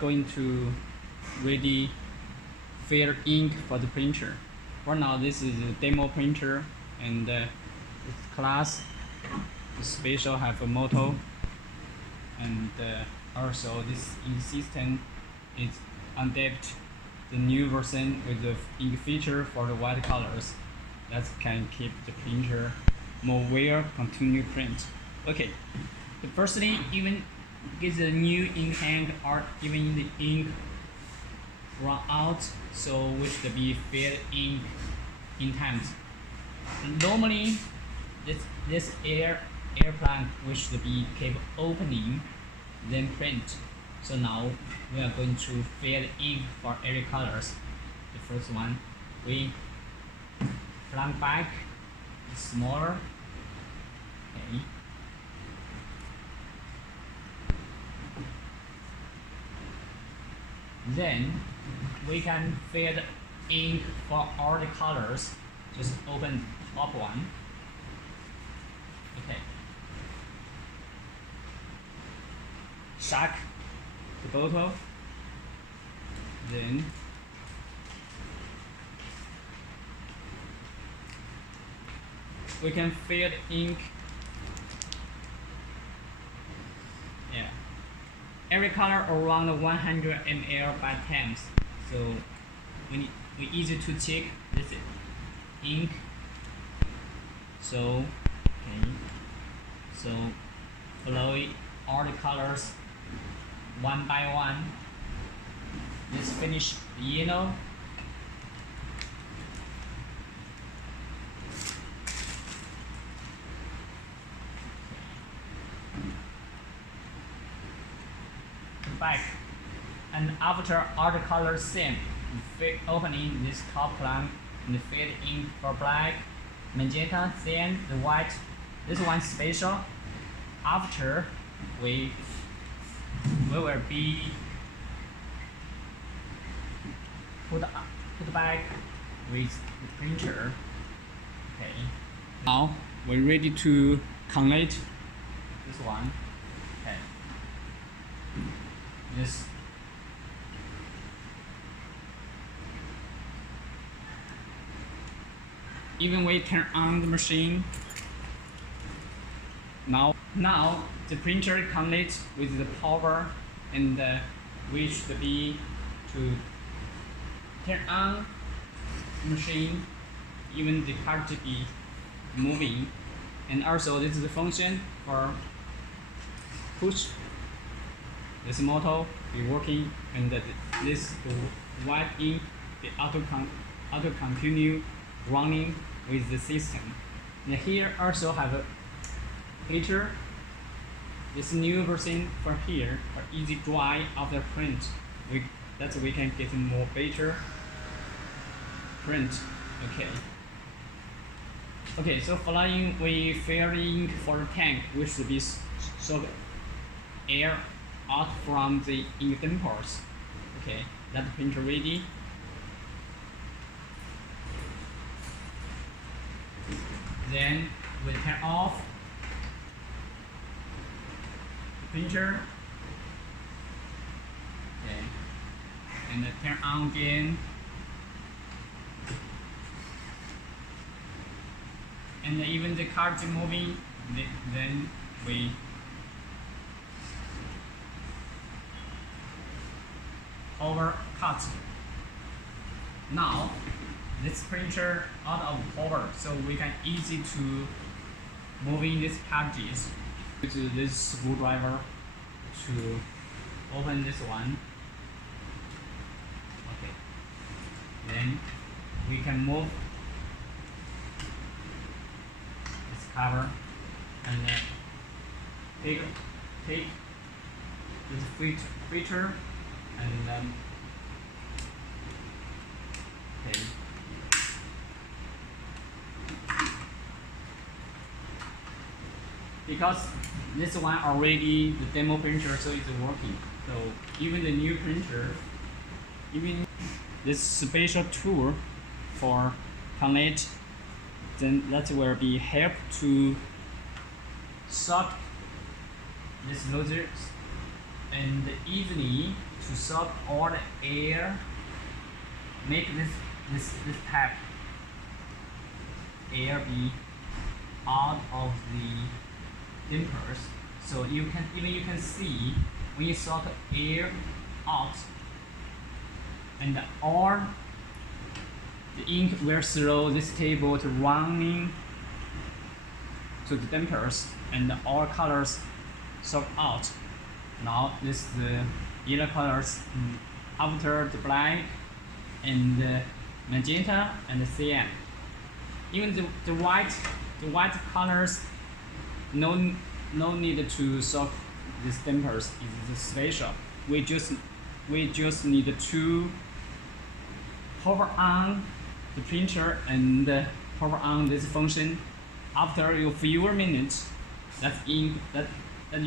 going to ready fill ink for the printer. For now, this is a demo printer, and its class, the special have a motto, and also this ink system is adapt the new version with the ink feature for the white colors that can keep the printer more wear continue print. Okay, the firstly, even get the new ink tank or even the ink run out, so we should be fill ink in times. Normally, this air plant we should be keep opening, then print. So now we are going to fill ink for every colors. The first one, we front back smaller. Okay. Then we can fill the ink for all the colors. Just open the top one. Okay. Shut the bottle. Then we can fill the ink. Yeah. Every color around 100 ml by times. So we easy to check this ink. So okay. So follow all the colors one by one. Let's finish the yellow. Back, and after all the colors same, opening this top line and fill in for black, magenta, cyan, the white. This one special. After we will be put back with the printer. Okay. Now we're ready to connect this one. Okay. This even we turn on the machine. Now the printer connects with the power, and we should be to turn on the machine. Even the card to be moving, and also this is the function for push. This motor be working, and this white ink the auto continue running with the system. And here also have a heater. This new version for here for easy dry after print. That's we can get more better print. Okay. Okay, so following we fill ink for the tank, we should be so air out from the ink dimples. Okay, that printer ready. Then we turn off the printer. Okay, and then turn on again. And even the cards moving, then we overcut. Now this printer out of power, so we can easy to moving these packages. To this screwdriver to open this one. Okay. Then we can move this cover, and then take this filter, and then okay. Because this one already the demo printer, so it's working. So even the new printer, even this special tool for connect, then that will be help to sort this logic and easily to suck all the air, make this tap air be out of the dampers. So you can see when you suck air out, and all the ink will through this table to running to the dampers, and all colors suck out. Now this is the yellow colors after the black and the magenta and the cyan. Even the white colors no need to suck these dampers. It's special. We just need to power on the printer and power on this function. After a few minutes, that you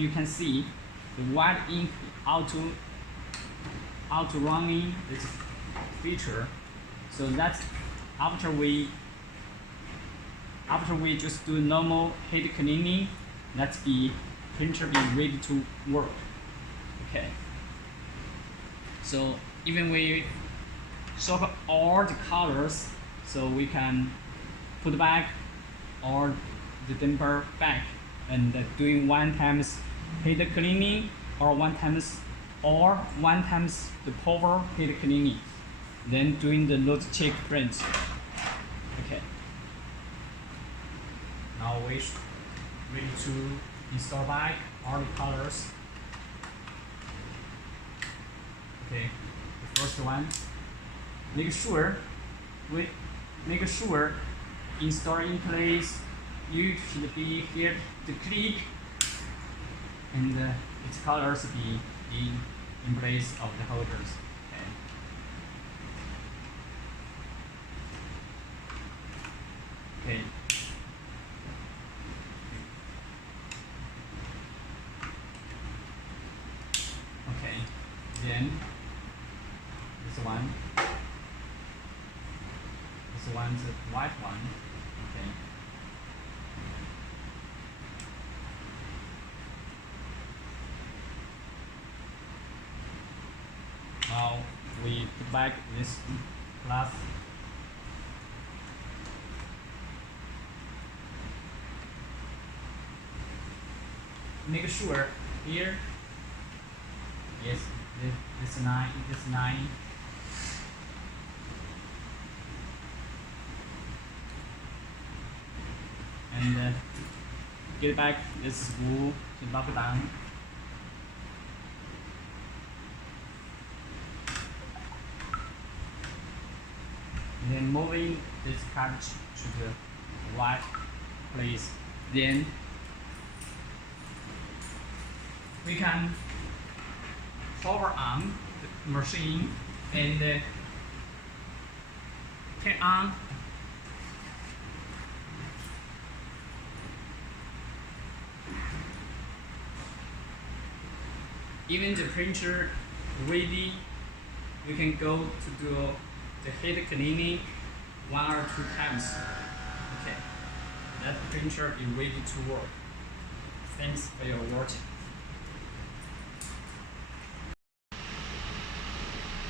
can see the white ink out to running this feature. So that's after we just do normal heat cleaning, that's the printer be ready to work. Okay. So even we sort all the colors, so we can put back all the damper back, and doing one times heat cleaning or one times the power heat cleaning, then doing the load check print. Okay. Now we ready to install back all the colors. Okay, the first one, make sure install in place. You should be here to click, and its colors be in place of the holders. Okay. Okay. Then this one's the white one. Okay. Now we put back this glass. Make sure here, yes, this nine. And get back this screw to lock it down. And then moving this cartridge to the right place. Then we can power on the machine and turn on. Even the printer ready, we can go to do the heat cleaning 1 or 2 times. Okay, that printer is ready to work. Thanks for your watching.